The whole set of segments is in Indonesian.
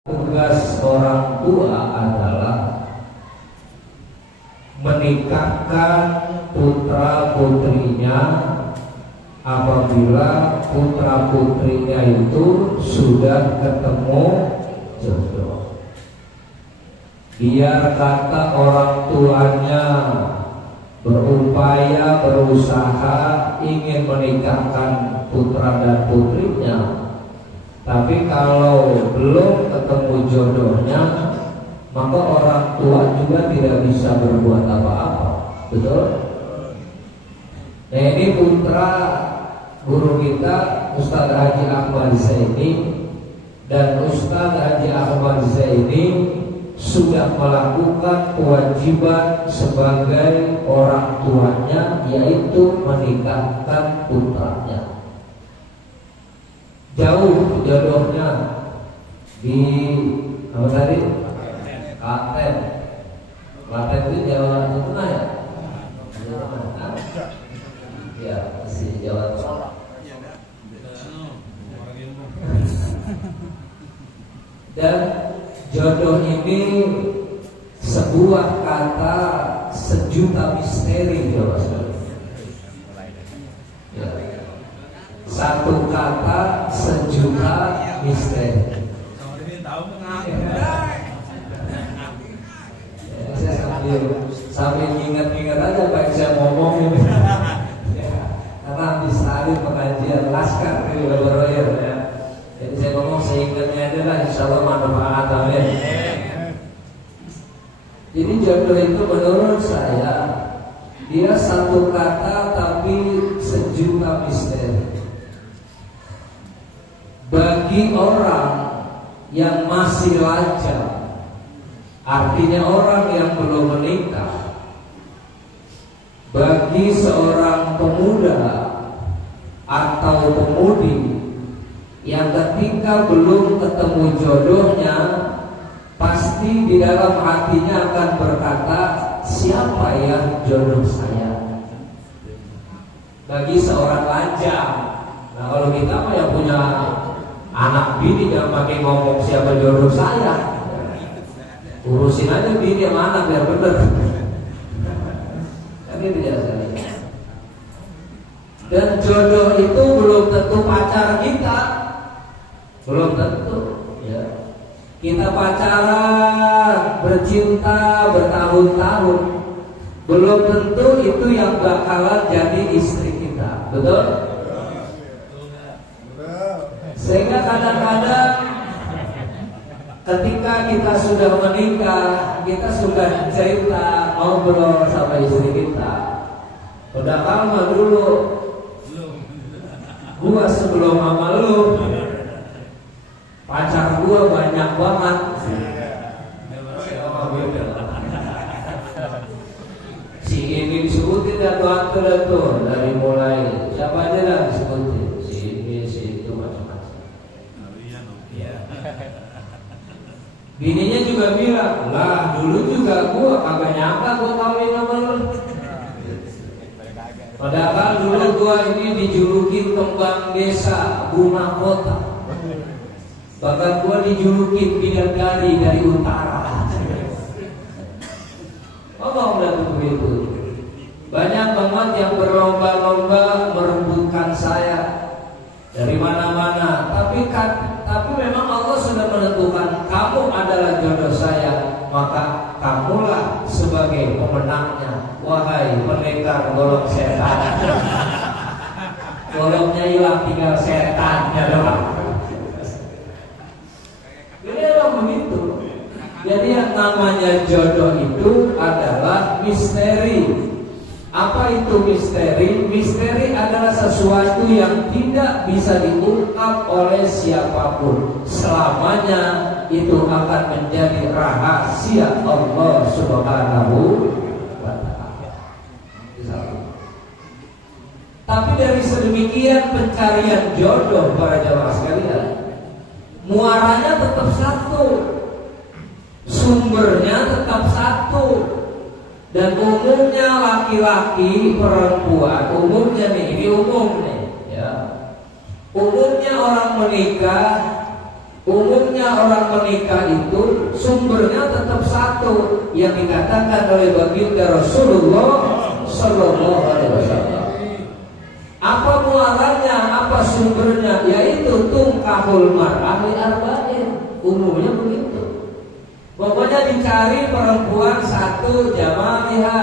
Tugas orang tua adalah menikahkan putra putrinya apabila putra putrinya itu sudah ketemu jodoh. Biar kata orang tuanya berupaya berusaha ingin menikahkan putra dan putrinya, tapi kalau belum ketemu jodohnya, maka orang tua juga tidak bisa berbuat apa-apa. Betul? Nah, ini putra guru kita Ustaz Haji Ahmad Zaini, dan Ustaz Haji Ahmad Zaini sudah melakukan kewajiban sebagai orang tuanya, yaitu menikahkan putranya. Jauh jodohnya di apa tadi? Klaten. Klaten itu Jawa Tengah ya? Ya, masih Jawa Tengah. Dan jodoh ini sebuah kata sejuta misteri, Jawa Tengah. Ya. Satu kata sejuta misteri. Saya sambil ingat-ingat aja apa yang saya ngomong ini. Karena habis hari pengajian laskar di Baroyer ya. Jadi saya ngomong seingatnya aja lah, insya Allah manfaat, amin. Jadi jodoh itu menurut saya dia satu kata tapi sejuta misteri. Bagi orang yang masih lajang, artinya orang yang belum menikah, bagi seorang pemuda atau pemudi yang ketika belum ketemu jodohnya, pasti di dalam hatinya akan berkata, siapa ya jodoh saya? Bagi seorang lajang. Nah, kalau kita mah yang punya anak bini jangan pakai ngomong siapa jodoh saya. Urusin aja bini sama anak biar bener. Kan itu biasanya. Dan jodoh itu belum tentu pacar kita, belum tentu. Ya. Kita pacaran, bercinta bertahun-tahun, belum tentu itu yang bakalan jadi istri kita, betul? Sehingga kadang-kadang ketika kita sudah menikah, kita suka cerita ngobrol sama istri kita. Udah lama dulu, gua sebelum sama lu, pacar gua banyak banget. Si ini disebutin ada tuh dari mulai siapa aja dah disebutin. Bininya juga bilang, lah dulu juga gua kagak nyangka gua kawin sama lu. Padahal dulu gua ini dijulukin kembang desa, bunga kota. Bahkan gua dijulukin bidadari dari utara. Ngomong dah begitu. Banyak banget yang berlomba-lomba merebutkan saya dari mana-mana. Tapi memang Allah sudah menentukan kamu adalah jodoh saya, maka kamulah sebagai pemenangnya. Wahai pendekar golong setan. Golongnya hilang, tinggal setannya doang. Jadi emang begitu. Jadi yang namanya jodoh itu adalah misteri. Apa itu misteri? Misteri adalah sesuatu yang tidak bisa diungkap oleh siapapun. Selamanya itu akan menjadi rahasia Allah Subhanahu wa ta'ala. Tapi dari sedemikian pencarian jodoh para jamaah sekalian, muaranya tetap satu, sumbernya tetap satu. Dan umumnya laki-laki, perempuan, umumnya nih, ini umum nih ya. Umumnya orang menikah Umumnya orang menikah itu sumbernya tetap satu yang dikatakan oleh baginda Rasulullah Sallallahu Alaihi Wasallam. Apa muaranya, apa sumbernya? Yaitu tungkahul mar'ah li arba'in. Umumnya begitu. Pokoknya dicari perempuan satu jamaliha,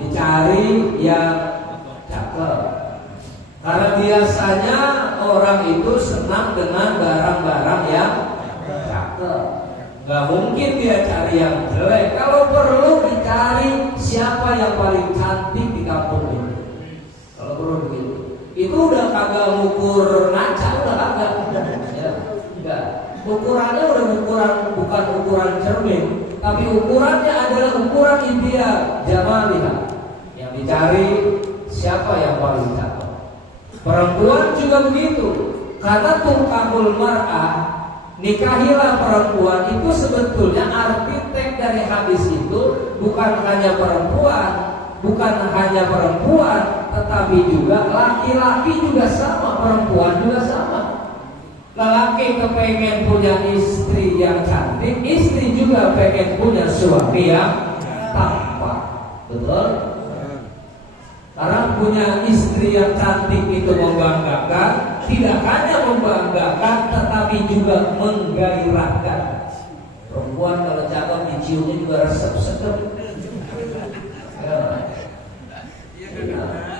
dicari yang cakep. Karena biasanya orang itu senang dengan barang-barang yang cakep. Gak mungkin dia cari yang jelek. Kalau perlu dicari siapa yang paling cantik di kampung ini. Kalau perlu begitu. Itu udah kagak ngukur ngaca, udah kagak. Ya, enggak. Ukurannya udah bukan ukuran cermin, tapi ukurannya adalah ukuran ideal jamaliha. Yang dicari siapa yang paling cakep. Perempuan juga begitu. Karena tungkahul mar'ah, nikahilah perempuan, itu sebetulnya arsitek dari hadis itu bukan hanya perempuan, tetapi juga laki-laki juga sama, perempuan juga sama. Lelaki kepengen punya istri yang cantik, istri juga pengen punya suami yang tampan. Betul? Karena punya istri yang cantik itu membanggakan, tidak hanya membanggakan tetapi juga menggairahkan. Perempuan kalau cakep diciumnya juga resep-resep.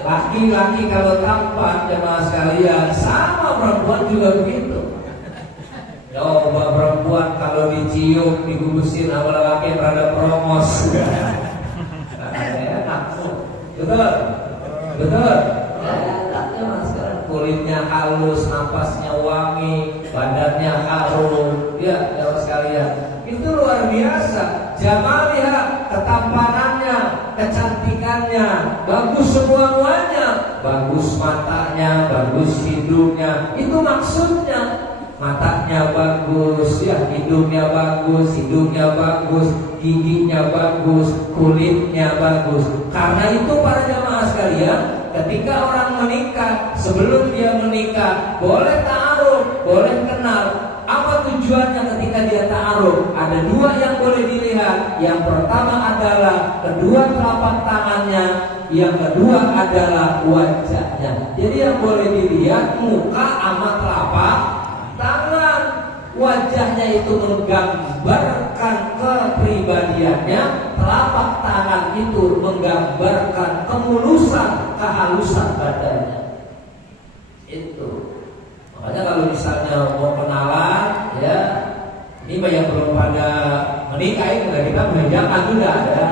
Laki-laki kalau tampan, jemaah sekalian, sama perempuan juga begitu. Coba perempuan kalau dicium digugusin sama laki yang rada promos. Betul? Betul? Kulitnya halus, napasnya wangi, badannya harum. Ya, jemaah sekalian, itu luar biasa. Jamaliha, ketampanannya, kecantikannya, bagus semuanya, bagus matanya, bagus hidungnya. Itu maksudnya. Matanya bagus, ya, hidungnya bagus, giginya bagus, kulitnya bagus. Karena itu para jamaah sekalian, ketika orang menikah, sebelum dia menikah, boleh ta'aruf, boleh kenal. Apa tujuannya ketika dia ta'aruf? Ada dua yang boleh dilihat. Yang pertama adalah kedua telapak tangannya, yang kedua adalah wajahnya. Jadi yang boleh dilihat muka sama telapak tangan. Wajahnya itu menggambarkan kepribadiannya, telapak tangan itu menggambarkan kemulusan, kehalusan badannya. Itu. Makanya kalau misalnya mau kenalan, ya, ini yang belum pada menikah ini, kita menjaga sudah, ya,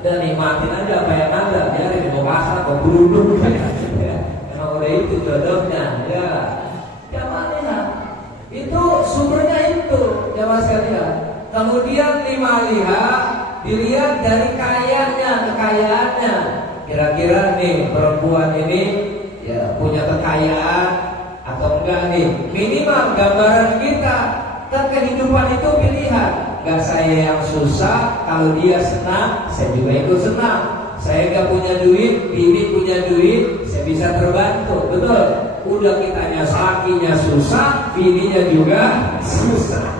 udah nikmatin aja apa yang ada, ya, di Makassar, ke Berundung, ya, emang udah itu jodohnya, ya, itu sumbernya itu, jemaah sekalian. Kemudian limaliha, dilihat dari kekayaannya. Kira-kira nih perempuan ini ya punya kekayaan atau enggak nih. Minimal gambaran kita, kan kehidupan itu pilihan. Gak saya yang susah, kalau dia senang, saya juga ikut senang. Saya gak punya duit, bini punya duit, saya bisa terbantu, betul? Udah kitanya lakinya susah, bininya juga susah.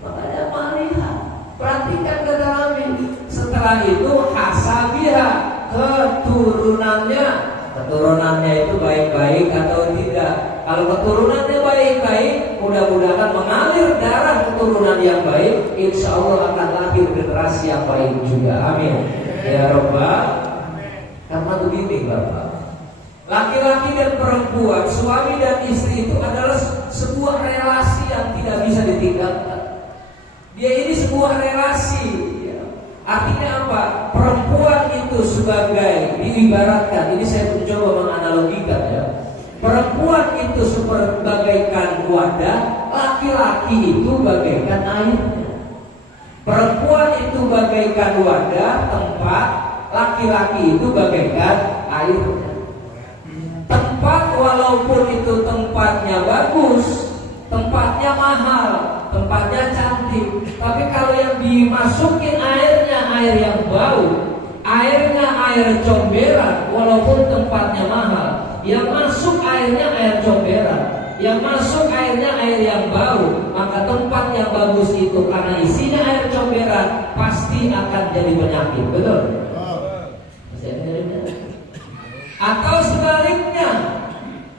Makanya malihat, perhatikan ke dalam ini. Setelah itu hasabiha, keturunannya itu baik-baik atau tidak. Kalau keturunannya baik-baik, mudah-mudahan mengalir darah keturunan yang baik, insya Allah akan lahir generasi yang baik juga. Amin. Ya Rabbal. Karena begini Bapak, laki-laki dan perempuan, suami dan istri itu adalah sebuah relasi yang tidak bisa ditinggalkan. Dia ini sebuah relasi, ya. Artinya apa? Perempuan itu sebagai, diibaratkan, ini saya mencoba menganalogikan, ya. Perempuan itu sebagaikan wadah, laki-laki itu bagaikan airnya. Perempuan itu bagaikan wadah, tempat, laki-laki itu bagaikan airnya. Tempat walaupun itu tempatnya bagus, tempatnya mahal, tempatnya cantik, tapi kalau yang dimasukin airnya air yang bau, airnya air comberan, walaupun tempatnya mahal, yang masuk airnya air comberan, yang masuk airnya air yang bau, maka maka tempat yang bagus itu karena isinya air comberan pasti akan jadi penyakit. Betul? Atau sebaliknya,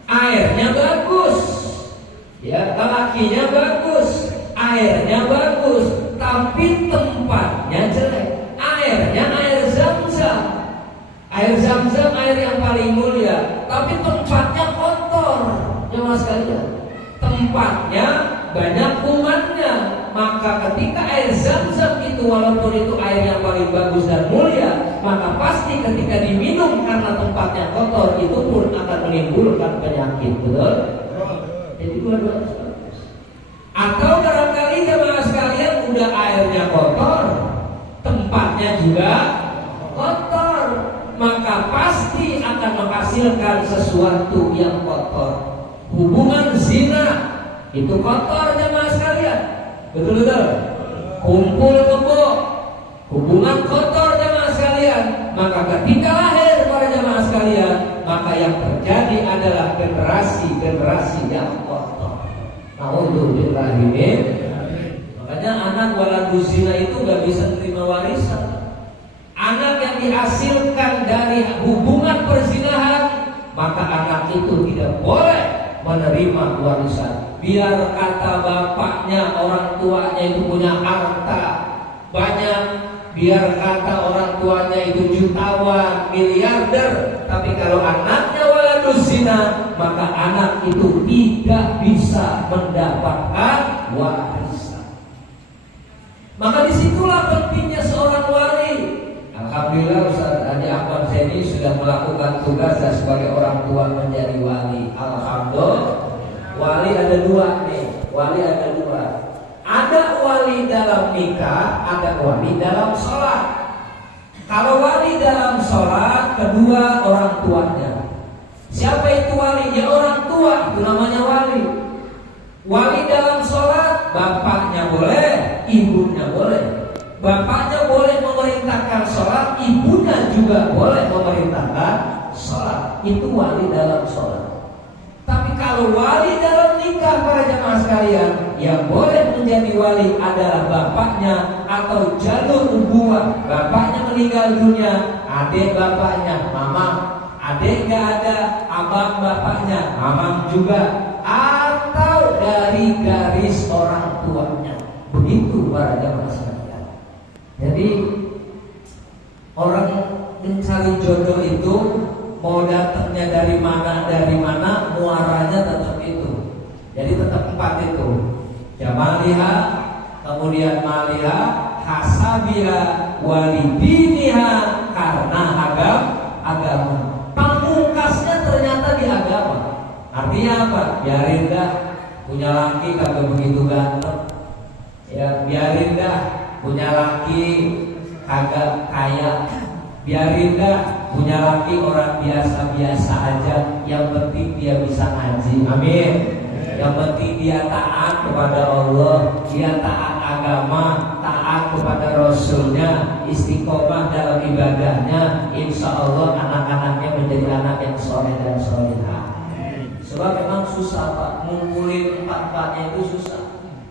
airnya bagus, ya, lakinya bagus, airnya bagus, tapi tempatnya jelek. Airnya air Zam-Zam. Air Zam-Zam air yang paling mulia, tapi tempatnya kotor. Jemaah sekalian, tempatnya banyak kumannya. Maka ketika air Zam-Zam itu walaupun itu air yang paling bagus dan mulia, maka pasti ketika diminum karena tempatnya kotor itu pun akan menimbulkan penyakit. Betul? Jadi dua-duanya bagus. Atau barangkali jemaah sekalian udah airnya kotor, tempatnya juga kotor, maka pasti akan menghasilkan sesuatu yang kotor. Hubungan zina itu kotor jemaah sekalian. Betul-betul. Kumpul kebo, hubungan kotor jemaah sekalian. Maka ketika lahir para jemaah sekalian, maka yang terjadi adalah generasi yang kotor. Nauzubillahimin. Makanya anak waladuz zina itu gak bisa terima warisan. Anak yang dihasilkan dari hubungan perzinahan, maka anak itu tidak boleh menerima warisan. Biar kata bapaknya, orang tuanya itu punya harta banyak, biar kata orang tuanya itu jutawan, miliarder, tapi kalau anaknya waladuz zina, maka anak itu tidak bisa mendapatkan warisan. Maka disitulah pentingnya seorang wali. Alhamdulillah Ustaz Haji Ahmad Zaini sudah melakukan tugasnya sebagai orang tua menjadi wali. Alhamdulillah. Wali ada dua nih. Wali ada dua. Ada wali dalam nikah, ada wali dalam sholat. Kalau wali dalam sholat, kedua orang tuanya. Siapa itu wali? Ya orang tua, itu namanya wali. Wali dalam sholat, bapaknya boleh, ibunya boleh. Bapaknya boleh memerintahkan sholat, ibunya juga boleh memerintahkan sholat. Itu wali dalam sholat. Tapi kalau wali dalam nikah para jemaah sekalian, yang boleh menjadi wali adalah bapaknya atau jalur ubuah. Bapaknya meninggal dunia, adik bapaknya, mamang. Adik gak ada, abang bapaknya, mamang juga. Atau dari garis orang tuanya. Begitu para jemaah sekalian. Jadi orang mencari jodoh itu mau datangnya dari mana, muaranya tetap itu. Jadi tetap empat itu. Jamaliha, kemudian maliha, hasabiha, walidiniha, karena agama. Pamungkasnya ternyata di agama. Artinya apa? Biarin dah punya laki kagak begitu ganteng. Ya, biarin dah punya laki kagak kaya. Biarin dah punya laki orang biasa-biasa aja. Yang penting dia bisa ngaji. Amin. Yang penting dia taat kepada Allah, dia taat agama, taat kepada Rasulnya, istiqomah dalam ibadahnya. Insya Allah anak-anaknya menjadi anak yang soleh dan solehah. Sebab memang susah Pak, ngumpulin empat-empatnya itu susah.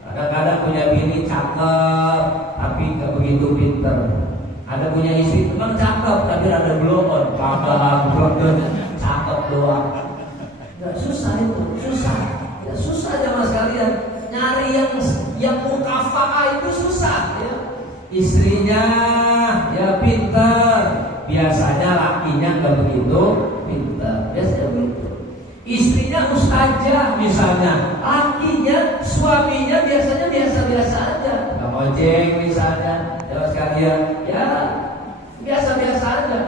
Kadang-kadang punya bini cakep tapi gak begitu pinter. Ada punya istri memang cakep tapi ada belokon, cakep doang. Gak susah itu, susah. Ya susah aja mas kalian. Nyari yang mukafa'ah itu susah ya. Istrinya ya pinter, biasanya lakinya gak begitu pinter. Biasanya begitu. Istrinya ustazah misalnya, lakinya, suaminya biasanya biasa-biasa aja. Gak ngojek misalnya, terus sekalian ya biasa-biasa aja.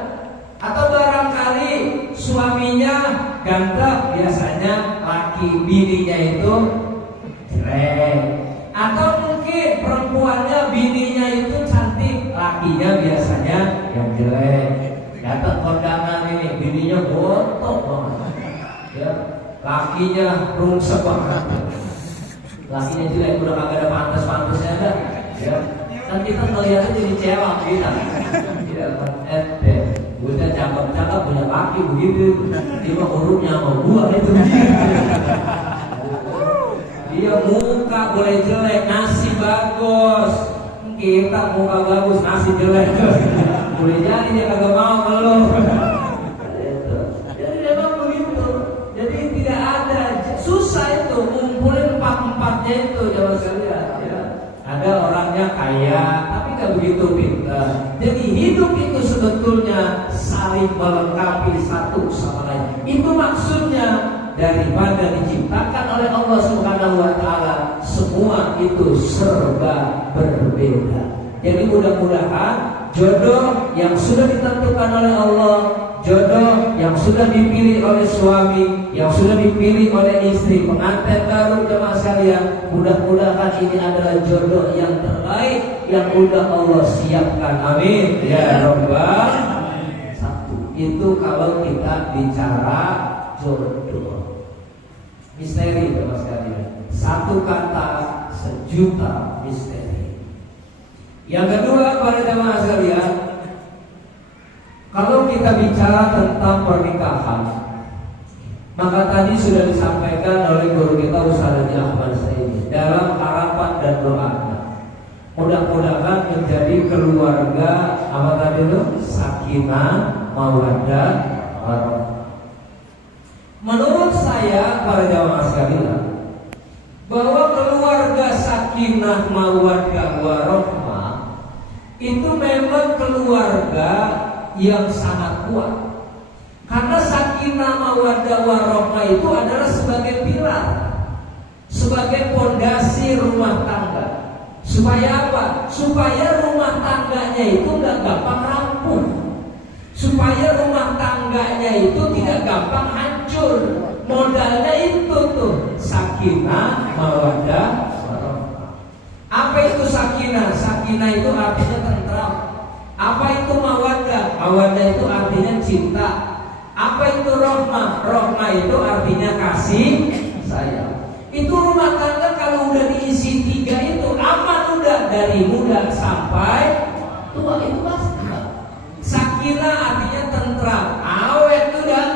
Atau barangkali suaminya ganteng, biasanya laki bininya itu jelek. Atau mungkin perempuannya bininya itu cantik, lakinya biasanya yang jelek. Datang kondangan ini, bininya botok banget. Ya, lakinya rungsek banget. Lakinya jelek, udah kagak ada pantas-pantasnya ada. Ya, kan kita ngeliatnya jadi cewek kita. Tidak udah cakep-cakep punya laki begitu. Dia mah hurufnya sama gua itu. Dia muka boleh jelek, nasi bagus. Kita muka bagus, nasi jelek. Boleh jadi dia kagak mau ngeluh. Jadi memang begitu. Jadi tidak ada, susah itu ngumpulin empat-empatnya itu jamaah sekalian. Ya. Ada orangnya kaya, tapi nggak begitu pintar. Jadi hidup itu sebetulnya saling melengkapi satu sama lain. Itu maksudnya. Daripada diciptakan oleh Allah Subhanahu wa taala, semua itu serba berbeda. Jadi mudah-mudahan jodoh yang sudah ditentukan oleh Allah, jodoh yang sudah dipilih oleh suami, yang sudah dipilih oleh istri, pengantin baru jemaah sekalian, mudah-mudahan ini adalah jodoh yang terbaik yang udah Allah siapkan. Amin ya rabbal alamin. Satu, itu kalau kita bicara jodoh. Misteri teman sekalian. Satu kata sejuta misteri. Yang kedua para jemaah sekalian, kalau kita bicara tentang pernikahan, maka tadi sudah disampaikan oleh guru kita Ustaz Haji Ahmad Saidi dalam harapan dan doanya. Mudah-mudahan menjadi keluarga apa tadi itu? Sakinah, mawaddah, warahmah. Menurut saya para jamaah sekalian, bahwa keluarga sakinah mawaddah warahmah itu memang keluarga yang sangat kuat. Karena sakinah mawaddah warahmah itu adalah sebagai pilar, sebagai pondasi rumah tangga. Supaya apa? Supaya rumah tangganya itu nggak gampang rapuh, supaya rumah tangganya itu tidak gampang hancur. Modalnya itu tuh sakinah mawaddah warahmah. Apa itu sakinah? Sakinah itu artinya tentram. Apa itu mawaddah? Mawaddah itu artinya cinta. Apa itu rahmah? Rahmah itu artinya kasih sayang. Itu rumah tangga kalau udah diisi tiga itu aman, udah dari muda sampai tua itu pasti. Sakinah artinya tentram, awet tuh dah.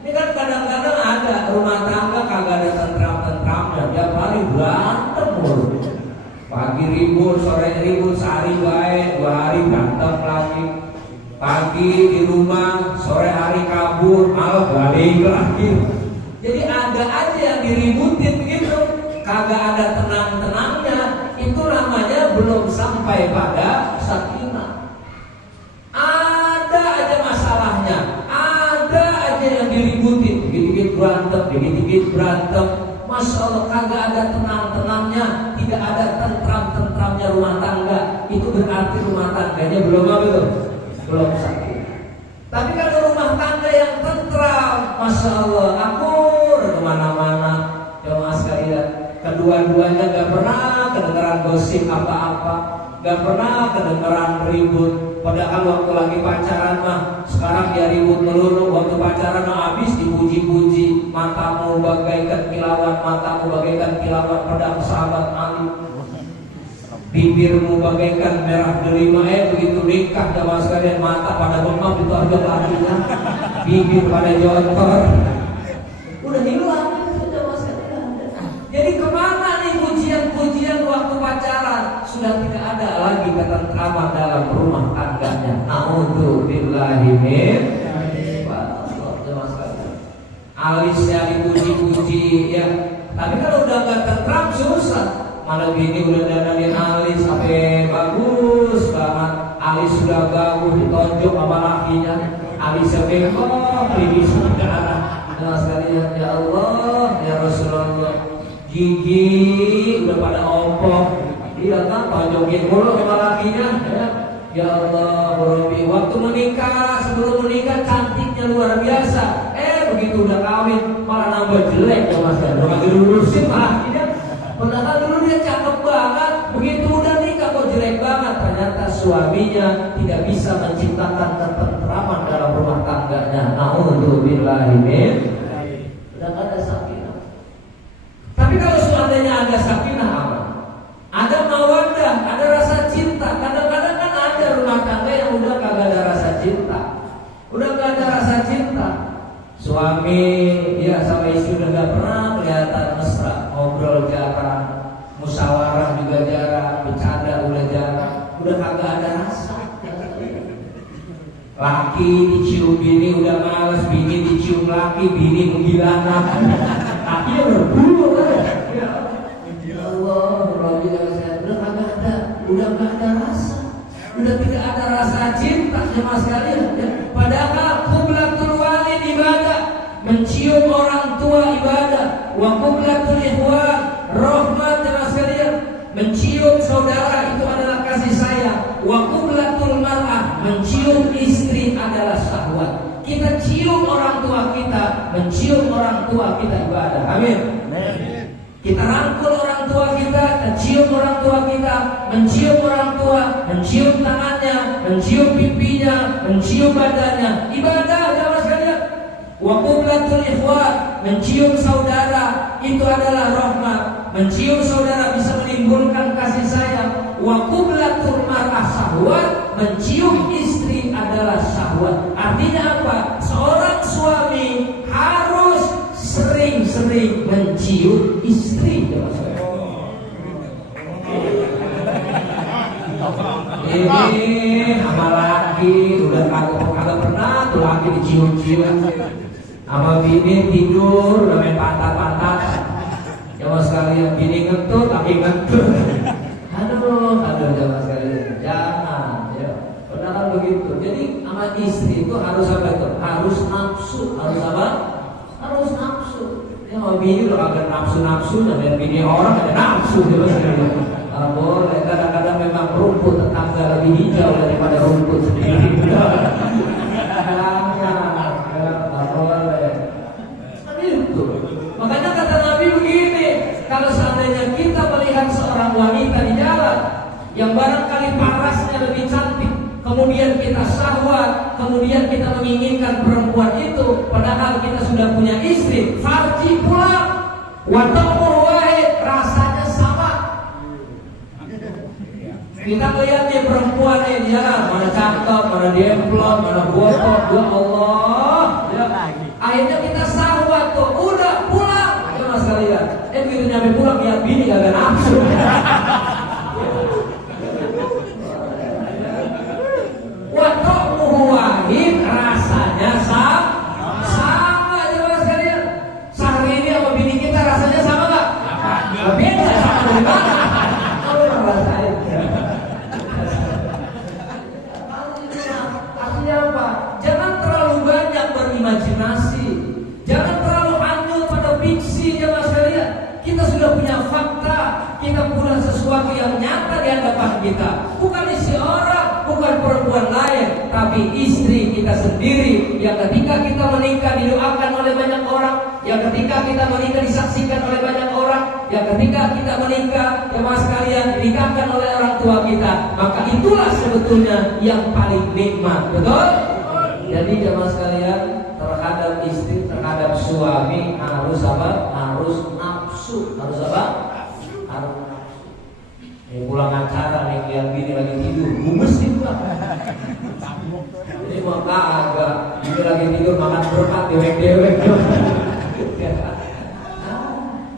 Ini kan kadang-kadang ada rumah tangga kagak ada tentram-tentramnya, tiap hari berantem mulu. Pagi ribut, sore ribut, sehari baik, 2 hari berantem lagi. Pagi di rumah, sore hari kabur, malah balik lagi. Jadi ada aja yang diributin begitu, kagak ada tenang-tenangnya. Itu namanya belum sampai pada sakinah. Ada aja masalahnya, ada aja yang diributin, dikit-dikit berantem, dikit-dikit berantem. Masya Allah, kagak ada tenang-tenangnya, tidak ada tentram-tentramnya rumah tangga. Itu berarti rumah tangganya belum apa itu? Belum sakit. Tapi kalau rumah tangga yang tentram, Masya Allah, akur kemana-mana. Jemaah sekalian, kedua-duanya gak pernah kedengeran gosip apa-apa, gak pernah kedengeran ribut. Padahal waktu lagi pacaran mah, sekarang dia ribut melulu. Waktu pacaran mah habis dipuji-puji. Matamu bagaikan kilauan, matamu bagaikan kilauan pedang sahabat Ali. Bibirmu bagaikan merah delima. Begitu nikah jamaah sekalian, mata pada bengkak ditonjok lakinya, bibir pada jontor. Udah hilang jamaah sekalian. Jadi kemana nih pujian-pujian waktu pacaran? Sudah tidak ada lagi ketentraman dalam rumah tangganya. A'udzubillahi min jamaah sekalian. Alisnya dipuji-puji ya. Tapi kalau udah gak tentram susah. Malah gini udah dandanin alis sampai bagus banget. Alis sudah bagus ditonjok sama lakinya. Alisnya bengkok, ini sudah. Nah sekalian, ya Allah, ya Rasulullah. Gigi udah pada ompong. Iya kan, tonjokin mulu sama lakinya. Ya Allah, Rabbi. Waktu menikah, sebelum menikah cantiknya luar biasa. Begitu udah kawin malah nambah jelek ya mas. Udah dilurusin malah dia. Padahal dulu dia cakep banget, begitu udah nikah kok jelek banget. Ternyata suaminya tidak bisa menciptakan ketentraman dalam rumah tangganya. Na'udzubillahi min. Udah gak ada sakinah. Tapi kalau seandainya ada sakinah apa? Ada mawaddah, ada rasa cinta. Kadang-kadang kan ada rumah tangga yang udah kagak ada rasa cinta. Udah gak ada rasa cinta. Suami ya sama istri udah gak pernah kelihatan mesra, ngobrol jarang. kagak ada rasa. Laki dicium bini udah males, bini dicium laki, bini menghilang. Akhirnya berburu kan? Ya Allah, udah nggak ada rasa, udah tidak ada rasa cinta sama sekalian. Ya. Padahal qublatul walid ibadah, mencium orang tua ibadah, wa qublatul ikhwan rahmat sama sekalian, mencium saudara itu adalah kasih sayang, wa qublatul mar'ah, mencium istri adalah syahwat. Kita cium orang tua kita, mencium orang tua kita ibadah. Amin. Kita rangkul orang tua kita cium orang tua kita, mencium orang tua, mencium tangannya, mencium pipinya, mencium badannya. Ibadah jamaah sekalian. Wa qublatul ikhwan, mencium saudara itu adalah rahmat. Mencium saudara bisa menimbulkan kasih sayang. Wa qublatul mar'ah syahwat, mencium istri adalah syahwat. Artinya apa? Seorang suami harus sering-sering mencium istri. Ini sama laki udah kagak pernah tuh laki dicium-cium. Sama bini tidur udah main pantat-pantat. Jamaah sekalian, bini ngentut, laki ngentut. Aduh jamaah sekalian, jangan ya. Padahal begitu. Jadi sama istri itu harus apa itu? Harus nafsu, harus apa? Harus nafsu. Ya sama bini udah kagak nafsu-nafsu, dan bini orang ada nafsu jamaah sekalian. Boleh, kadang-kadang memang rumput tetangga lebih hijau daripada rumput sendiri. Boleh. Itu. Makanya kata Nabi begini, kalau seandainya kita melihat seorang wanita di jalan yang barangkali parasnya lebih cantik, kemudian kita syahwat, kemudian kita menginginkan perempuan itu, padahal kita sudah punya istri, farji pulang, watamur wahid, rasanya sama. Kita melihat nih perempuan ini ya, mana cakep, mana demplon, mana botok, ya Allah. Ya. Akhirnya kita syahwat tuh, udah pulang. Ya mas sekalian, begitu nyampe pulang ya bini gak nafsu. Waduh wahid, rasanya sama aja mas sekalian. Sehari ini sama bini kita rasanya sama gak? Beda sama dari mana? Jangan terlalu banyak berimajinasi, jangan terlalu hanyut pada fiksi ya mas sekalian. Kita sudah punya fakta, kita punya sesuatu yang nyata di hadapan kita. Bukan isi orang, bukan perempuan lain, tapi istri kita sendiri. Yang ketika kita menikah didoakan oleh banyak orang, yang ketika kita menikah disaksikan oleh banyak orang, yang ketika kita menikah ya mas sekalian dinikahkan oleh orang tua kita. Maka itulah sebetulnya yang paling nikmat, betul? Jadi jemaah sekalian, terhadap istri, terhadap suami harus apa? Harus nafsu. Harus apa? Harus nafsu. Pulang acara nih, yang bini lagi tidur, gemes itu lah. Jadi mau kagak, bini lagi tidur makan berkat dewek-dewek.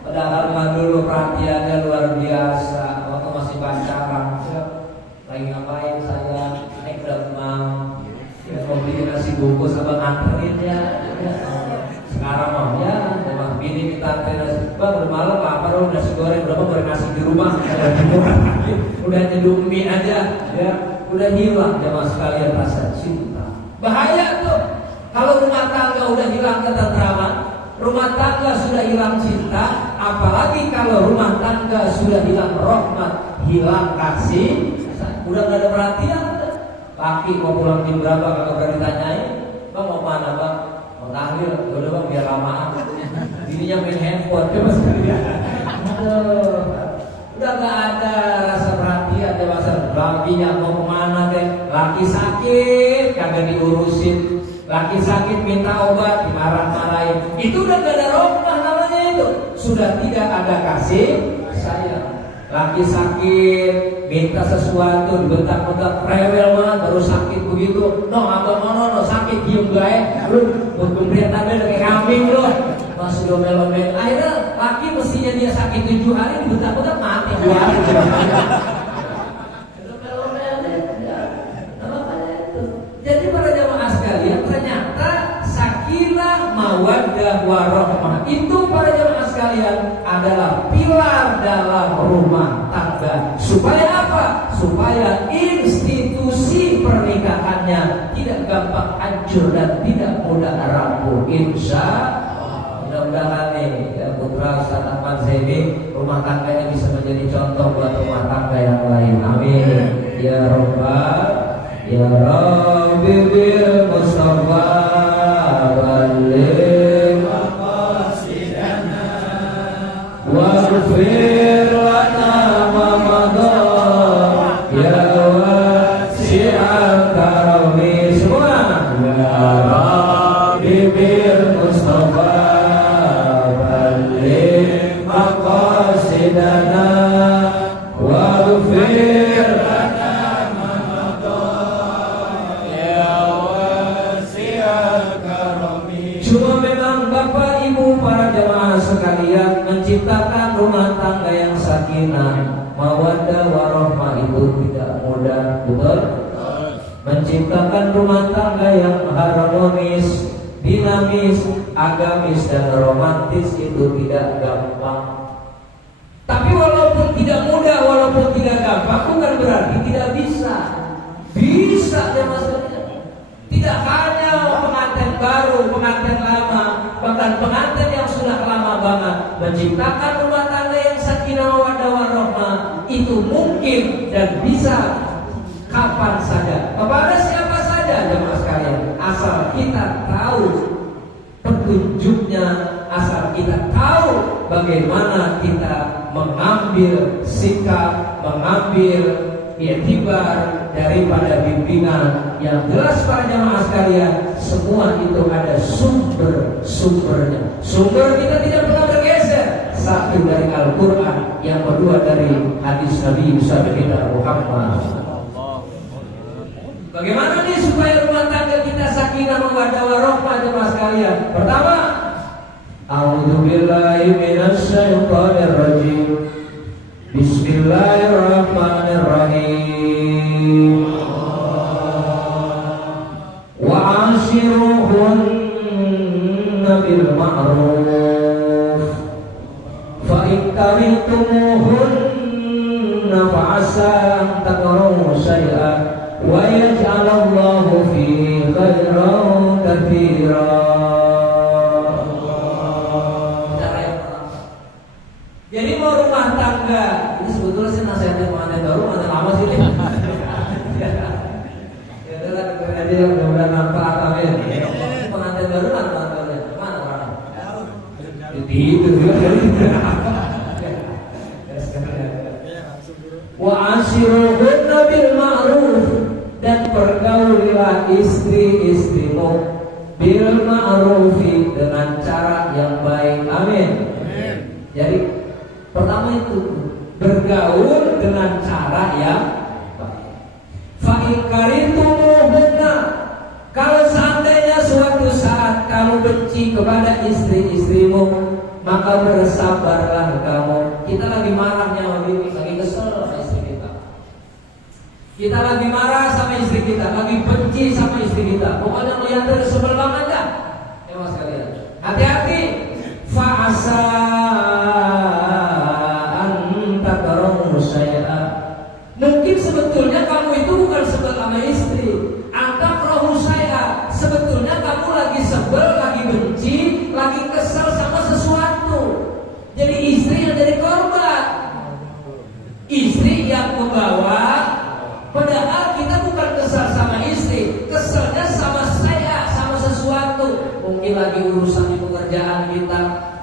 Padahal mah dulu perhatiannya luar biasa. Waktu masih pacaran, lagi ngapain saya? Naik demam. Ya, mau beli nasi bungkus sama nganterin ya. Sekarang mah ya, memang bini kita anterin nasi. Bang, udah malam apa dong nasi goreng? Berapa goreng nasi di rumah? Udah nyeduh mie aja, ya. Udah hilang jamaah sekalian rasa cinta. Bahaya tuh. Kalau rumah tangga udah hilang ketentraman, rumah tangga sudah hilang cinta, apalagi kalau rumah tangga sudah hilang rahmat, hilang kasih, udah gak ada perhatian. Laki mau pulang jam berapa kagak berani ditanyain. Bang mau mana bang? Mau tahlil, udah bang biar lamaan. Dirinya main handphone, coba sekalian. Aduh, udah gak ada rasa perhatian ya masa. Lakinya mau kemana deh? Laki sakit kagak diurusin. Laki sakit minta obat dimarah-marahin. Itu udah gak ada rahmah namanya itu. Sudah tidak ada kasih sayang. Laki sakit minta sesuatu dibentak-bentak, rewel banget, baru sakit begitu. No abang sakit diem gae. Lu buat pemberian tabel kayak kambing lu. Masih domel-domel. Akhirnya laki mestinya dia sakit 7 hari dibentak-bentak mati 2 hari. mawaddah warahmah itu para jemaah sekalian adalah pilar dalam rumah tangga. Supaya apa? Supaya institusi pernikahannya tidak gampang hancur dan tidak mudah rapuh. Insya Allah. Mudah-mudahan nih ya putra Ustaz Ahmad Zaini rumah tangganya bisa menjadi contoh buat rumah tangga yang lain. Amin. Ya Rabbal Ya Rabbi bil Mustafa balligh maqasidana waghfir lana ma madha ya wasi'al karami. Semua Ya Rabbi bil Mustafa balligh maqasidana waghfir lana ma madha ya wasi'al karami. Cuma memang Bapak Ibu para jemaah sekalian, menciptakan rumah tangga yang sakinah, mawaddah warahmah itu tidak mudah, betul? Menciptakan rumah tangga yang harmonis, dinamis, agamis dan romantis itu tidak gampang. Tapi walaupun tidak mudah, walaupun tidak gampang, bukan berarti tidak bisa. Bisa ya maksudnya. Tidak hanya pengantin baru, pengantin lama, bahkan pengantin yang sudah lama banget menciptakan rumah tangga yang sakinah mawaddah warahmah itu mungkin dan bisa kapan saja, kepada siapa saja jemaah sekalian, asal kita tahu petunjuknya, asal kita tahu bagaimana kita mengambil sikap, mengambil iktibar daripada bimbingan yang jelas para jemaah sekalian. Semua itu ada sumbernya. Sumber kita tidak pernah bergeser. Satu dari Al-Quran, yang kedua dari hadis Nabi Muhammad Muhammad. Bagaimana nih supaya rumah tangga kita sakinah mawaddah warahmah jemaah sekalian? Pertama, a'udzubillahi minasyaitonir rajim. Bismillahirrahmanirrahim. Wa ashiruhunna bil ma'ruf fa in karihtumuhunna fa asa an takrahu syai'an wa yaj'alallahu fihi khairan katsiran. Jadi mau rumah tangga, ini sebetulnya sih nasihatnya pengantin baru, pengantin lama sih nih. Ya udah dengerin aja yang mudah-mudahan manfaat, amin. Pengantin baru kan pengantin mana orang? Itu juga dari. Wa ashiruhunna bil ma'ruf, dan pergaulilah istri-istrimu bil ma'rufi, dengan cara yang baik, amin. Jadi pertama itu bergaul dengan cara yang baik. Fa in karihtumuhunna, kalau seandainya suatu saat kamu benci kepada istri-istrimu, maka bersabarlah kamu. Kita lagi marahnya lagi kesel sama istri kita. Kita lagi marah sama istri kita, lagi benci sama istri kita. Pokoknya melihat dari sebelah aja. Ya mas kalian, hati-hati. Fa asa mungkin sebetulnya kamu itu bukan sebel sama istri, anggap rohu saya. Sebetulnya kamu lagi sebel, lagi benci, lagi kesel sama sesuatu. Jadi istri yang jadi korban, istri yang membawa. Padahal kita bukan kesal sama istri, keselnya sama saya, sama sesuatu. Mungkin lagi urusan di pekerjaan kita,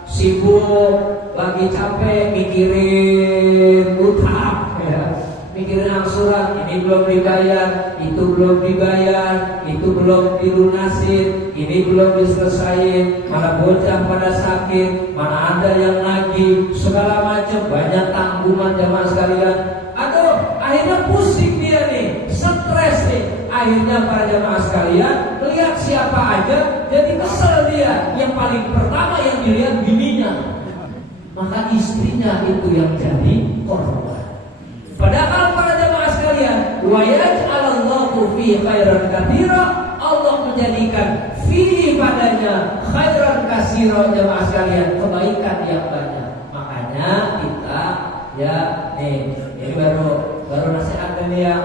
sibuk, lagi capek mikirin utang, ya. Mikirin angsuran, ini belum dibayar, itu belum dibayar, itu belum dilunasin, ini belum diselesain, mana bocah pada sakit, mana ada yang lagi, segala macam, banyak tanggungan jamaah sekalian. Aduh, akhirnya pusing dia nih, stres nih. Akhirnya para jamaah sekalian melihat siapa aja, jadi kesel dia. Yang paling pertama yang dilihat bininya, maka istrinya itu yang jadi korban. Padahal para jemaah sekalian, wa yaj'alallahu fi khairan katsira, Allah menjadikan fi padanya khairan katsiran jemaah sekalian, kebaikan yang banyak. Makanya kita ya nih, ini baru nasihat ini ya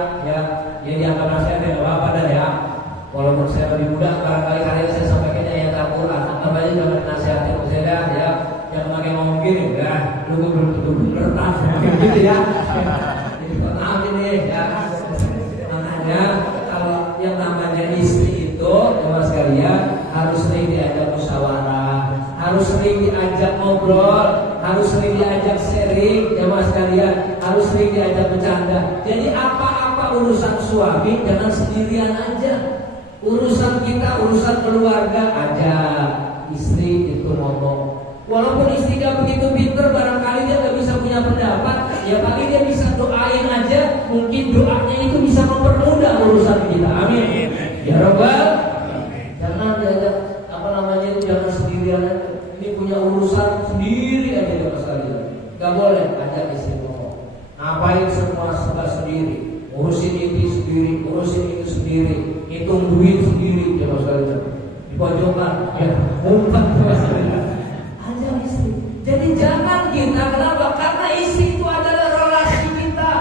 jadi dianggap nasihat ya apa dah ya. Walaupun saya lebih muda, barangkali kalian saya sampaikannya ayat Al-Quran. Anggap aja jangan nasihatin saya ya. Yang pakai ngomong gini, ya, lu belum tentu kertas, gitu ya. Jadi maaf ini ya. Makanya kalau yang namanya istri itu, jemaah sekalian, harus sering diajak musyawarah, harus sering diajak ngobrol, harus sering diajak sharing, jemaah sekalian, harus sering diajak bercanda. Jadi apa-apa urusan suami jangan sendirian aja. Urusan kita, urusan keluarga aja, istri itu ngomong. Walaupun istri gak begitu pinter, barangkali dia gak bisa punya pendapat, ya paling dia bisa doain aja. Mungkin doanya itu bisa mempermudah urusan kita. Amin. Ya Rabbal. Jangan diajak jangan sendirian aja. Ini punya urusan sendiri aja ya sekalian. Gak boleh ajak istri ngomong. Ngapain semua serba sendiri? Urusin ini sendiri, urusin itu sendiri, hitung duit sendiri, jemaah sekalian. Di pojokan, ya, umpat jemaah sekalian. Ajak istri. Jadi jangan kita, kenapa? Karena istri itu adalah relasi kita.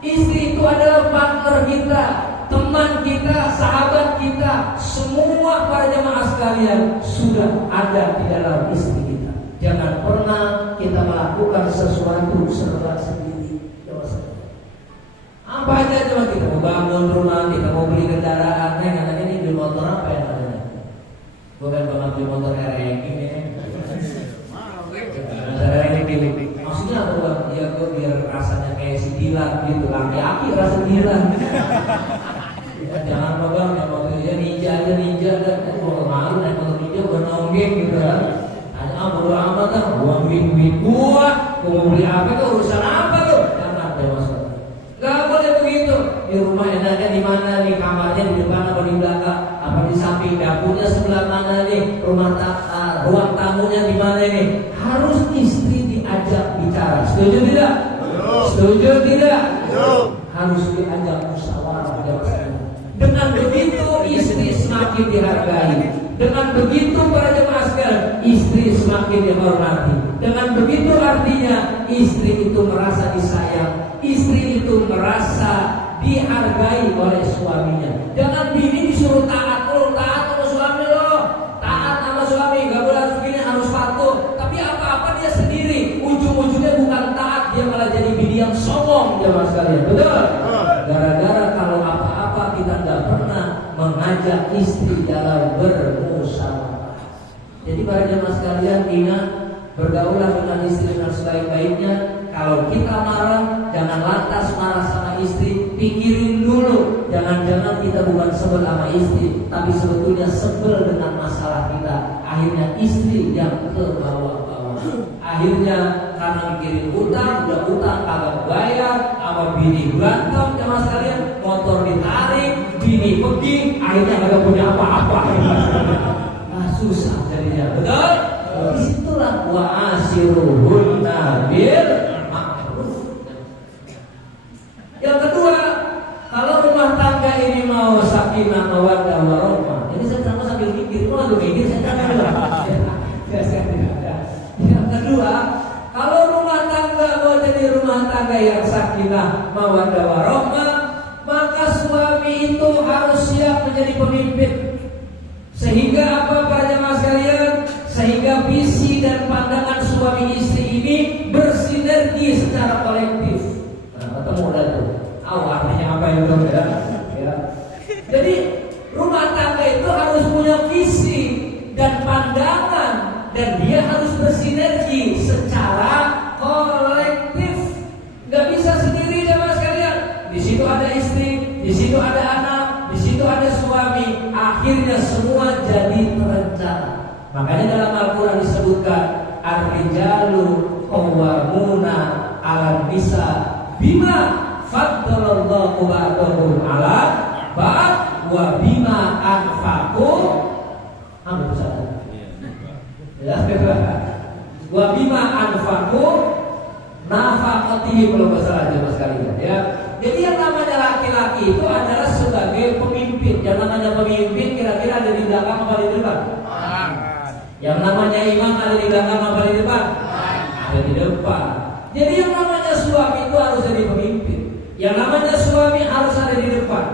Istri itu adalah partner kita, teman kita, sahabat kita. Semua para jemaah sekalian sudah ada di dalam istri kita. Jangan pernah kita melakukan sesuatu serba sendiri. Apa aja cuma kita mau bangun rumah, kita mau beli kendaraan, katanya ini beli motor apa ya katanya? Bukan beli motor RX ini. Maksudnya apa bang? Ya gue biar rasanya kayak si Dilan gitu, laki-laki rasa Dilan. Jangan bang, yang motornya ninja dan mau kemarin naik motor ninja bukan nonggeng gitu kan? Ada bodo amat kan, buang duit gua mau beli apa tuh urusan apa tuh? Jangan deh masuk. Gak boleh begitu. Di rumah enaknya di mana nih? Kamarnya di depan apa di belakang? Apa di samping? Dapurnya sebelah mana nih? Ruang tamunya di mana nih? Harus istri diajak bicara. Setuju tidak? Setuju tidak? Harus diajak musyawarah. Dengan begitu istri semakin dihargai. Dengan begitu para jemaah sekalian, istri semakin dihormati. Dengan begitu artinya istri itu merasa disayang, istri itu merasa dihargai oleh suaminya. Jangan bini disuruh taat sama suami lo, taat sama suami, gak boleh harus begini, harus patuh. Tapi apa-apa dia sendiri, ujung-ujungnya bukan taat, dia malah jadi bini yang sombong, jemaah sekalian. Betul? Gara-gara kalau apa-apa kita gak pernah mengajak istri dalam bermusyawarah. Jadi para jemaah sekalian, ingat, bergaulah dengan istri dengan sebaik-baiknya. Kalau kita marah, jangan lantas marah sama istri. Pikirin dulu, jangan-jangan kita bukan sebel sama istri, tapi sebetulnya sebel dengan masalah kita. Akhirnya istri yang ke bawah-bawah. Akhirnya karena mikirin utang, udah utang kagak bayar, sama bini berantem, jemaah sekalian, motor ditarik, bini pergi, akhirnya kagak punya apa-apa. Nah susah jadinya, betul? Disitulah wa asyiruhunna bil ma'ruf. Yang kedua, kalau rumah tangga ini mau sakinah mawaddah warahmah. Ini saya sama sambil mikir, mau lagi mikir saya kan Yang kedua, kalau rumah tangga mau jadi rumah tangga yang sakinah mawaddah warahmah, maka suami itu harus siap menjadi pemimpin. Sehingga apa para jemaah sekalian? Sehingga visi dan pandangan suami istri ini bersinergi secara kolektif. Nah, ketemu dah tuh. Artinya apa itu ya? Jadi rumah tangga itu harus punya visi dan pandangan, dan dia harus bersinergi secara kolektif. Gak bisa sendiri jemaah sekalian. Di situ ada istri, di situ ada anak, di situ ada suami. Akhirnya semua jadi terencana. Makanya dalam Al-Quran disebutkan ar-rijalu qawwamuna 'alan nisa bima faddalallahu ba'dahum 'ala ba'd wa bima anfaqu. Apa Ustaz? Ya. Wa bima anfaqu nafaqatihi, belum salah Mas sekalian ya. Jadi yang namanya laki-laki itu adalah sebagai pemimpin. Yang namanya pemimpin kira-kira ada apa di depan? Yang namanya imam ada di belakang apa di depan? Ada di depan. Jadi yang namanya suami itu harus jadi pemimpin. Yang namanya suami harus ada di depan.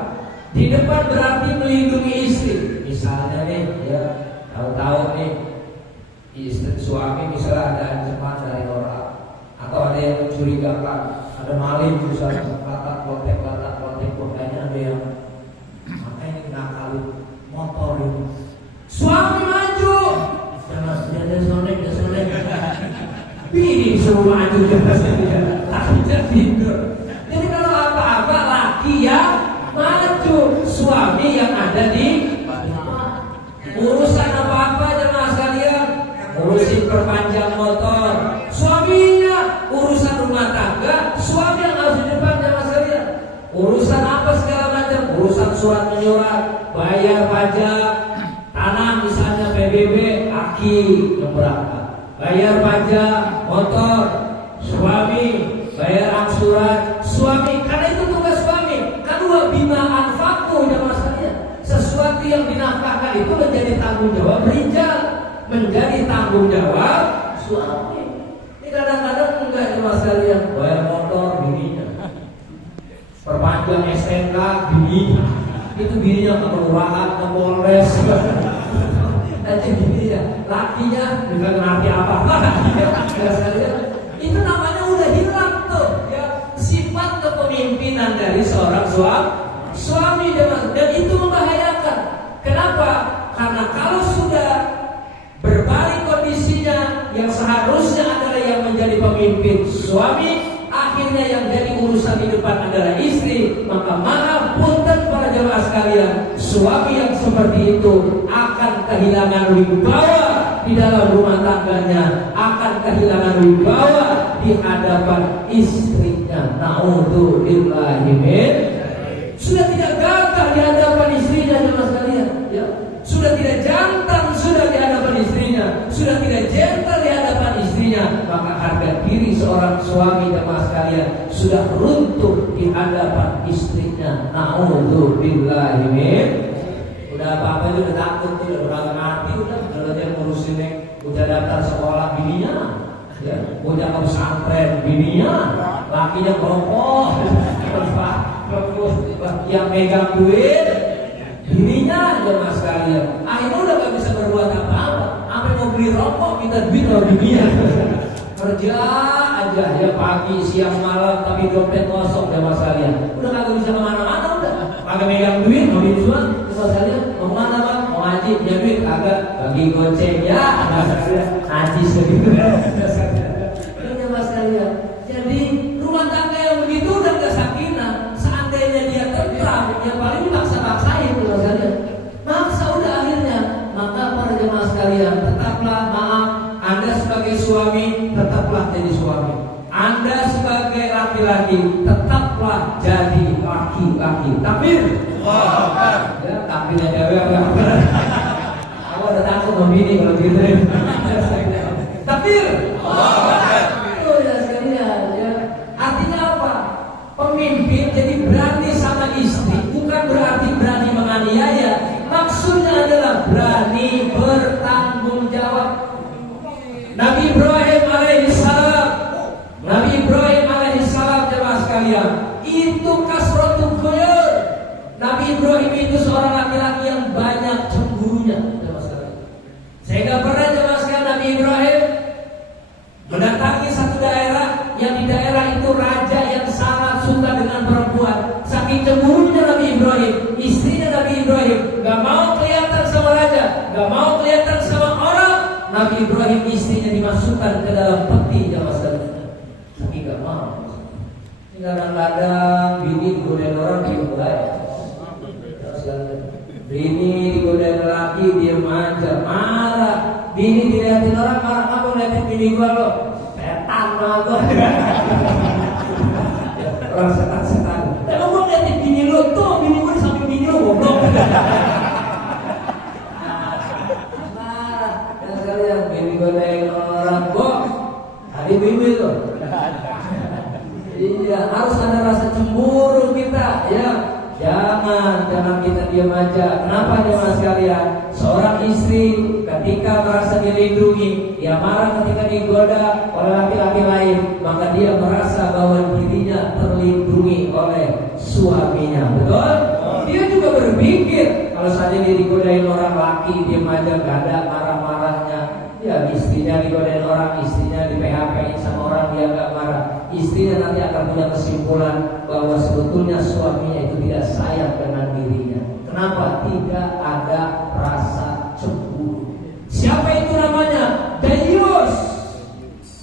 Di depan berarti melindungi istri. Misalnya nih, ya tahu-tahu nih istri suami misalnya ada ancaman dari orang atau ada yang mencurigakan, ada maling misalnya kotek, kayaknya ada yang makanya ngakalin motor ini. Suami maju, jangan sonek. Bini suruh maju tapi dia tidur. Jadi kalau apa-apa laki yang maju, suami yang ada di urusan apa-apa jemaah sekalian, urusin perpanjang motor, suaminya urusan rumah tangga, suami yang harus di depan jemaah sekalian. Urusan apa segala macam, urusan surat menyurat, bayar pajak, tanah misalnya PBB, laki yang berangkat. Bayar pajak motor, suami. Bayar angsuran, suami. Karena itu tugas suami. Kedua, bima anfaqu jemaah sekalian. Sesuatu yang dinafkahkan itu menjadi tanggung jawab rijal, menjadi tanggung jawab suami. Ini kadang-kadang enggak jemaah sekalian. Bayar motor bininya, perpanjang STNK bininya. Itu bininya ke kelurahan, ke Polres. Nanti gini ya, lakinya juga ngerti apa-apa. Itu namanya udah hilang tuh ya, sifat kepemimpinan dari seorang suami dan itu membahayakan. Kenapa? Karena kalau sudah berbalik kondisinya, yang seharusnya adalah yang menjadi pemimpin suami, akhirnya yang jadi urusan di depan adalah istri. Maka maaf punten para jemaah sekalian, suami yang seperti itu akan kehilangan wibawa di dalam rumah tangganya, akan kehilangan wibawa di hadapan istrinya. Naudzubillahi min. Sudah tidak gagah di hadapan istrinya jemaah sekalian, ya. Sudah tidak jantan sudah di hadapan istrinya, sudah tidak gentle di hadapan istrinya, maka harga diri seorang suami jemaah sekalian sudah runtuh di hadapan istrinya. Naudzubillahi min. Udah apa-apa itu udah takut, udah berangkat hati, udah dia ngurusin udah daftar sekolah bininya, ya, udah ke pesantren bininya, lakinya kelompok, yang megang duit bininya jemaah sekalian. Akhirnya udah gak bisa berbuat apa-apa, sampai mau beli rokok minta duit sama bininya. Kerja aja ya pagi, siang, malam, tapi dompet kosong jemaah sekalian. Udah kagak bisa kemana-mana, udah kagak megang duit, mau dijual jemaah sekalian. Mau mana bang? Mau ngaji, punya duit kagak, bagi goceng ya. Ngaji segitu. Ini jemaah sekalian. Jadi rumah tangga yang begitu udah gak sakinah. Seandainya dia tentram, yang paling dipaksa-paksain jemaah sekalian. Maksa udah akhirnya. Maka para jemaah sekalian, tetaplah maaf. Anda sebagai suami, tetaplah jadi suami. Anda sebagai laki-laki, tetaplah jadi laki-laki. Takbir. Ya, takbirnya cewek apa? Aku ada takut membini kalau gitu. Takbir. Itu ya sekalian. Ya. Artinya apa? Pemimpin jadi berani sama istri, bukan berarti berani menganiaya. Maksudnya adalah berani bertanggung jawab. Nabi Ibrahim alaihissalam jemaah sekalian, itu kasratul ghuyur. Nabi Ibrahim itu seorang laki-laki yang banyak cemburunya jemaah sekalian. Sehingga pernah jemaah sekalian Nabi Ibrahim mendatangi satu daerah, yang di daerah itu raja yang sangat suka dengan perempuan. Saking cemburunya Nabi Ibrahim, istrinya Nabi Ibrahim gak mau kelihatan sama raja, gak mau kelihatan sama orang. Nabi Ibrahim istrinya dimasukkan ke dalam peti jemaah sekalian. Tapi gak mau. Ini kadang-kadang bini digodain orang diem aja. Bini digodain laki diem aja, marah. Bini dilihatin orang marah, kamu liatin bini gua lo, setan lo. Orang setan. Emang gua liatin bini lo tuh, bini gua di samping bini lo goblok. Kalian bini godain orang kok tadi bini tuh. Iya, harus ada rasa cemburu kita ya. Ya Jangan kita diam aja. Kenapa jemaah sekalian? Seorang istri ketika merasa dilindungi, dia marah ketika digoda oleh laki-laki lain, maka dia merasa bahwa dirinya terlindungi oleh suaminya. Betul? Dia juga berpikir kalau saja dia digodain orang laki, dia aja gak ada marah-marahnya. Ya istrinya digodain orang, istrinya di PHP-in sama orang, dia gak marah. Istrinya nanti akan punya kesimpulan bahwa sebetulnya suaminya itu tidak sayang dengan dirinya. Kenapa? Tidak ada rasa cemburu. Siapa itu namanya? Dayus.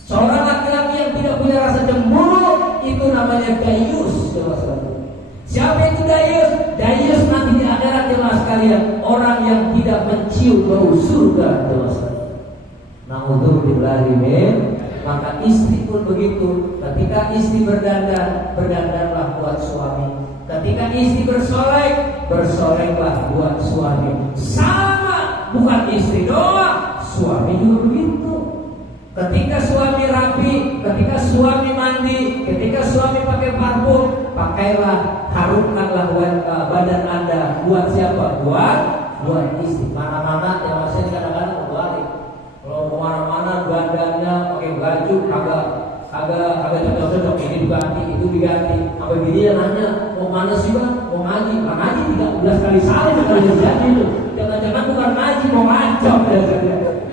Seorang laki-laki yang tidak punya rasa cemburu itu namanya dayus. Siapa itu dayus? Dayus nanti di akhirat jemaah sekalian, orang yang tidak mencium bau surga jemaah sekalian. Na'udzubillahimin. Maka istri pun begitu. Ketika istri berdandan, berdandanlah buat suami. Ketika istri bersolek, bersoleklah buat suami. Sama, bukan istri doang, suami juga begitu. Ketika suami rapi, ketika suami mandi, ketika suami pakai parfum, pakailah, harumkanlah badan Anda. Buat siapa? Buat istri. Mana-mana yang masih kadang-kadang berbalik. Kalau kemana-mana badannya pakai baju agak cocok-cocok, ini diganti, itu diganti. Apa dia nanya, mau mana sih bang? Mau ngaji? Mau ngaji 13 kali salah kalau jadi itu. Jangan-jangan bukan ngaji, mau ngacok ya.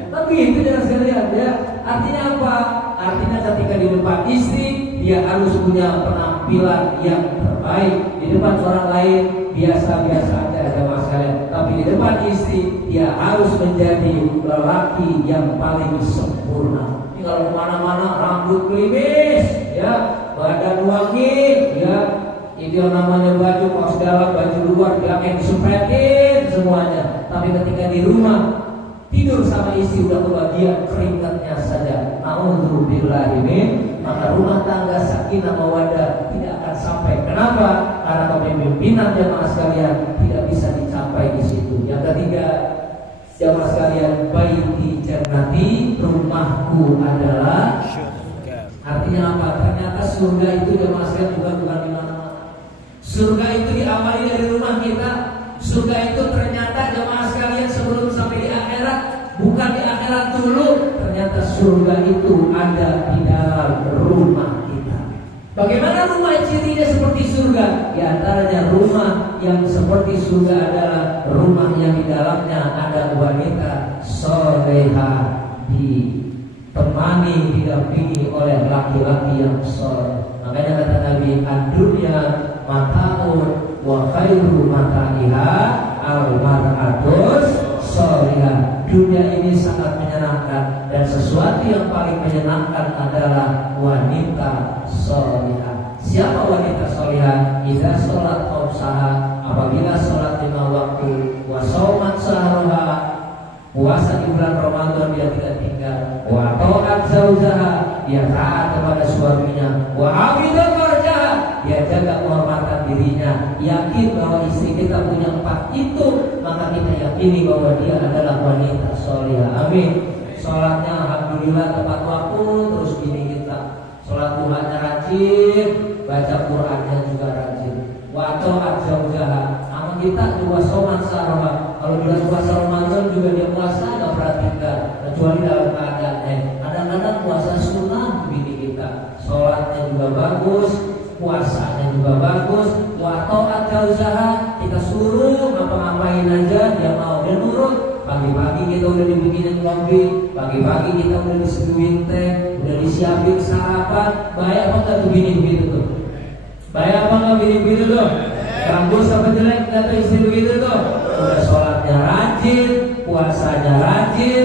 Tapi itu jangan sekalian ya. Artinya apa? Artinya ketika di depan istri dia harus punya penampilan yang terbaik. Di depan orang lain biasa-biasa aja ada masalah. Tapi di depan istri dia harus menjadi lelaki yang paling sempurna. Ini kalau kemana-mana rambut klimis, ya, badan wangi, ya, itu yang namanya baju kaos dalam, baju luar yang disempretin semuanya. Tapi ketika di rumah tidur sama istri udah kebagian keringatnya saja. Na'udzubillahimin. Maka rumah tangga sakinah mawaddah tidak akan sampai. Kenapa? Karena kepemimpinan jamaah sekalian tidak bisa dicapai di situ. Yang ketiga, jamaah sekalian, baiti jannati, rumahku adalah surga. Artinya apa? Ternyata surga itu jamaah sekalian juga bukan di mana-mana. Surga itu diawali dari rumah kita. Surga itu ternyata jamaah sekalian sebelum sampai di akhirat, bukan di akhirat dulu. Ternyata surga itu ada di dalam rumah kita. Bagaimana rumah cirinya seperti surga? Di antaranya rumah yang seperti surga adalah rumah yang di dalamnya ada wanita soleha, ditemani, didampingi oleh laki-laki yang soleh. Makanya kata Nabi, ad-dunya mataun wa khairu mata'iha al-mar'atus solihah. Dunia ini sangat menyenangkan dan sesuatu yang paling menyenangkan adalah wanita solihah. Siapa wanita solihah? Idza sholat khamsaha, apabila sholat 5 waktu, wa shaumat sahruha, puasa di bulan Ramadan dia tidak tinggal, wa ta'at zaujaha, dia taat kepada suaminya, wa hafidhat farjaha, dia jaga kehormatan dirinya. Yakin bahwa istri kita punya 4 itu, maka kita yakini bahwa dia adalah wanita solihah. Amin. Sholatnya alhamdulillah tepat waktu, terus gini kita sholat duhanya rajin, baca Qurannya juga rajin. Wa ta'at zaujaha, namun kita juga sholat sahroha. Kalau bulan puasa Ramadan juga dia puasa nggak perhatikan, kecuali dalam keadaan kadang-kadang puasa sunnah begini kita, sholatnya juga bagus, puasanya juga bagus. Wa ta'at zaujaha, kita suruh ngapa-ngapain aja dia mau, dia nurut. Pagi-pagi kita udah dibikinin kopi, pagi-pagi kita udah diseduhin teh, udah disiapin sarapan. Baik apa nggak tuh bini-bini tuh? Baik apa nggak bini-bini tuh? Bagus apa jelek nggak tuh istri begitu tuh? Udah sholatnya rajin, puasanya rajin,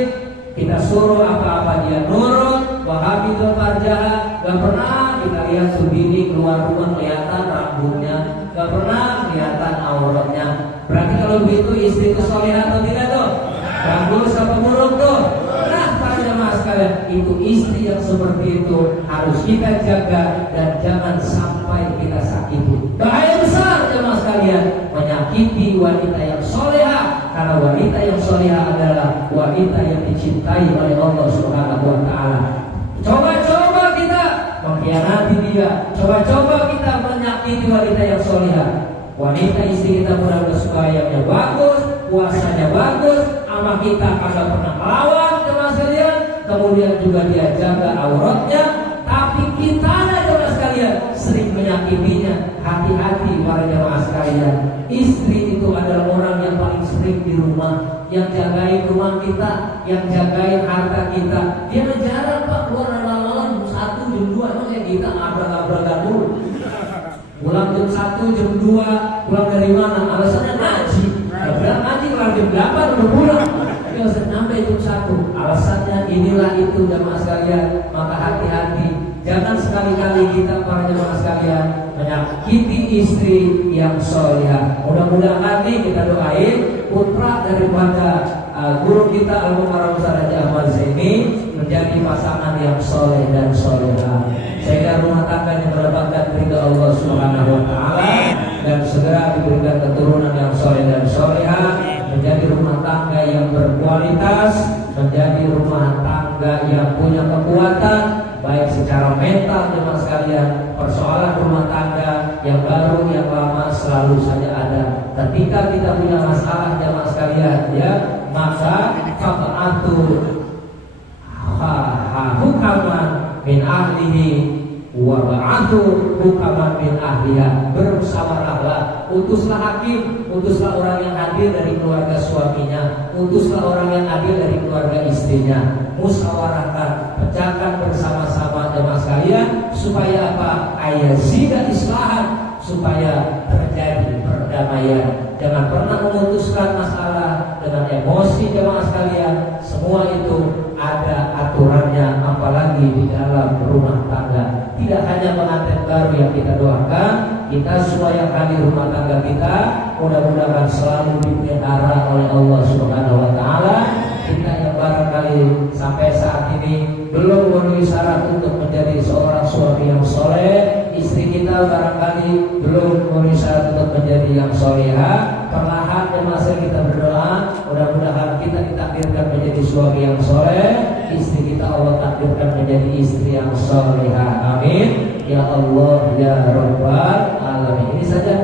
kita suruh apa-apa dia nurut. Wahafidul farjaha, gak pernah kita lihat tuh bini keluar rumah kelihatan rambutnya, gak pernah kelihatan auratnya. Berarti kalau begitu istri itu solihah atau tidak tuh? Bagus apa buruk tuh? Nah, pada mas kalian, itu istri yang seperti itu harus kita jaga dan jangan sampai kita sakiti. Bahaya besar jemaah sekalian menyakiti wanita yang solehah, karena wanita yang solehah adalah wanita yang dicintai oleh Allah Subhanahu wa Ta'ala. Coba-coba kita mengkhianati dia, coba-coba kita menyakiti wanita yang solehah. Wanita istri kita mudah-mudahan sembahyangnya bagus, puasanya bagus, sama kita kagak pernah melawan jemaah sekalian. Kemudian juga dia jaga auratnya, tapi kita jemaah sekalian sering menyakitinya. Hati-hati para jemaah sekalian. Istri itu adalah orang yang paling sering di rumah, yang jagain rumah kita, yang jagain harta kita. Dia jarang Pak keluar malam-malam jam 1, jam 2, emang kayak kita abrak-abrakan dulu. Pulang jam 1, jam 2, pulang dari mana? Alasannya ngaji. Bilang ngaji kelar jam 8 udah pulang. Dia harus sampai jam 1. Alasannya inilah itu jemaah sekalian. Maka hati-hati. Jangan sekali-kali kita para jemaah sekalian menyakiti istri yang solihah. Mudah-mudahan nih kita doain putra daripada guru kita Al-Mukarram Ustaz Haji Ahmad Zaini menjadi pasangan yang soleh dan solihah, sehingga rumah tangganya mendapatkan ridha Allah Subhanahu wa taala dan segera diberikan keturunan yang soleh dan solihah, menjadi rumah tangga yang berkualitas, menjadi rumah tangga yang punya kekuatan baik secara mental jemaah sekalian. Persoalan rumah tangga yang baru yang lama selalu saja ada. Ketika kita punya masalah jemaah sekalian, ya, maka fa'atu hukaman min ahlihi wa ba'atu hukaman min ahliha. Bermusyawarahlah, utuslah hakim, utuslah orang yang adil dari keluarga suaminya, utuslah orang yang adil dari keluarga istrinya. Musyawarahkan, pecahkan bersama-sama jemaah sekalian, supaya apa? Ayazida islahan, supaya terjadi perdamaian. Jangan pernah memutuskan masalah dengan emosi jemaah sekalian. Semua itu ada aturannya, apalagi di dalam rumah tangga. Tidak hanya pengantin baru yang kita doakan, kita semua yang hadir rumah tangga kita mudah-mudahan selalu dipelihara oleh Allah Subhanahu wa taala. Kita yang barangkali sampai saat ini belum memenuhi syarat untuk menjadi seorang suami yang soleh, istri kita barangkali belum memenuhi syarat untuk menjadi yang solehah, perlahan dan masa kita berdoa, mudah-mudahan kita ditakdirkan menjadi suami yang soleh, istri kita Allah takdirkan menjadi istri yang solehah. Amin ya Allah ya Rabbal alamin. Ini saja